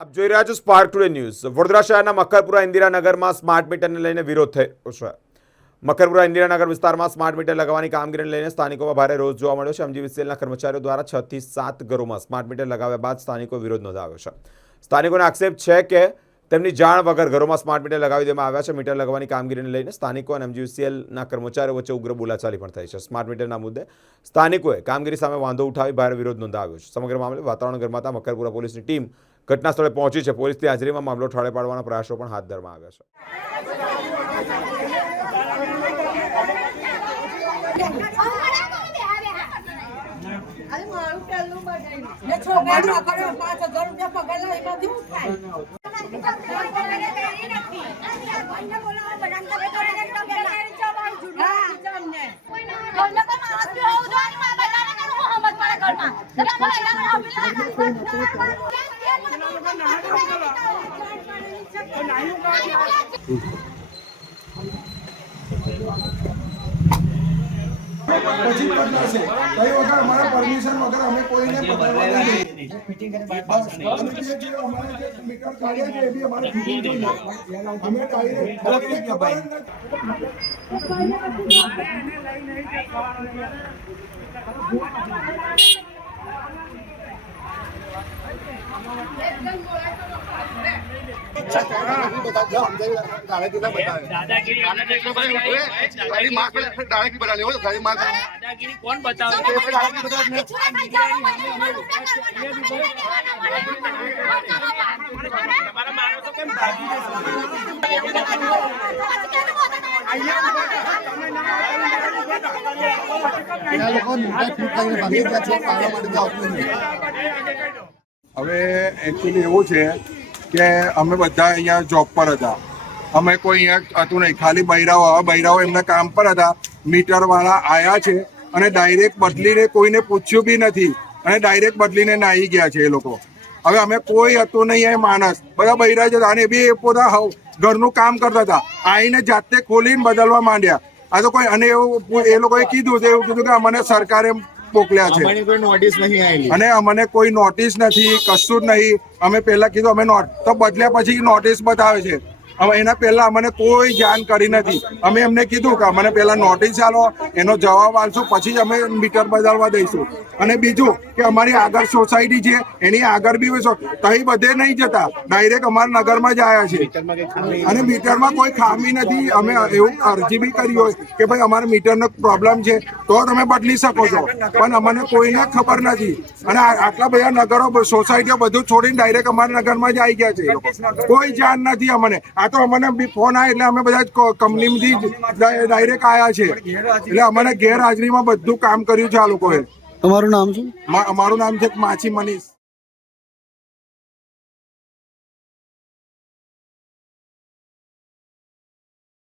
આપ જોઈ રહ્યા છો સ્પાર્ક ટુડે ન્યૂઝ। વડોદરા શહેરના મકરપુરા ઇન્દિરાનગરમાં સ્માર્ટ મીટરને લઈને વિરોધ થયો છે। મકરપુરા ઇન્દિરાનગર વિસ્તારમાં સ્માર્ટ મીટર લગાવવાની કામગીરીને લઈને સ્થાનિકોમાં ભારે રોષ જોવા મળ્યો છે। એમજીવીસીએલના કર્મચારીઓ દ્વારા 6 થી 7 ઘરોમાં સ્માર્ટ મીટર લગાવ્યા બાદ સ્થાનિકોએ વિરોધ નોંધાવ્યો છે। સ્થાનિકોનો આક્ષેપ છે કે તેમની જાણ વગર ઘરોમાં સ્માર્ટ મીટર લગાવી દેવામાં આવ્યા છે। મીટર લગાવવાની કામગીરીને લઈને સ્થાનિકો અને એમજીવીસીએલના કર્મચારીઓ વચ્ચે ઉગ્ર બોલાચાલી પણ થઈ છે। સ્માર્ટ મીટરના મુદ્દે સ્થાનિકોએ કામગીરી સામે વાંધો ઉઠાવી ભારે વિરોધ નોંધાવ્યો છે। સમગ્ર મામલે વાતાવરણ ગરમાતા મકરપુરા પોલીસની ટીમ ઘટના સ્થળે પહોંચી છે। પોલીસની હાજરીમાં મામલો ઠાળે પાડવાના પ્રયાસો પણ હાથ ધરવામાં આવ્યા છે। પછી કરતા છે કઈ વગર અમારા પરમિશન વગર અમે કોઈને પકડવા નહીં। અમારે જે મીટર કાઢ્યા છે એ બી અમારે અમે दादागिरी कौन बताओ? હવે એકચ્યુઅલી એવું છે કે અમે બધા અહીંયા જોબ પર હતા। અમે કોઈ અહીંયા હતું નહીં, ખાલી બૈરાઓ એમના કામ પર હતા। મીટર વાળા આયા છે અને ડાયરેક્ટ બદલીને કોઈને પૂછ્યું બી નથી અને ડાયરેક્ટ બદલીને નાહી ગયા છે એ લોકો। હવે અમે કોઈ હતું નહીં એ માણસ, બધા બૈરા જ હતા અને એ બી પોતા ઘરનું કામ કરતા હતા। આવીને જાતે ખોલીને બદલવા માંડ્યા। આ તો કોઈ અને એવું એ લોકોએ કીધું કે અમને સરકારે મોકલ્યા છે અને અમને કોઈ નોટિસ નથી, કશું જ નહીં। અમે પહેલા કીધું અમે તો બદલ્યા પછી નોટિસ બતાવે છે। હવે એના પહેલા અમને કોઈ જાણ કરી નથી। અમે એમને કીધું કે મને પહેલા નોટિસ આલો, એનો જવાબ આપશું, પછી જ અમે મીટર બદલવા દઈશું। અને બીજું કે અમારી આગળ સોસાયટી છે એની આગળ બી તહીં બધે નહીં જતા, ડાયરેક્ટ અમારા નગરમાં જ આવ્યા છે અને મીટરમાં કોઈ ખામી નથી। અમે એવું અરજી બી કરી હોય કે ભાઈ અમારા મીટરનો પ્રોબ્લેમ છે તો તમે બદલી શકો છો, પણ અમને કોઈને ખબર નથી। અને આટલા બધા નગરો સોસાયટીઓ બધું છોડીને ડાયરેક્ટ અમારા નગરમાં જ આવી ગયા છે। કોઈ જાણ નથી અમને। આ તો અમને બી ફોન આવ્યો એટલે અમે બધા કંપનીમાંથી ડાયરેક્ટ આવ્યા છે, એટલે અમને ગેરહાજરીમાં બધું કામ કર્યું છે આ લોકોએ। તમારું નામ શું? મારું નામ છે માછી મનીષ।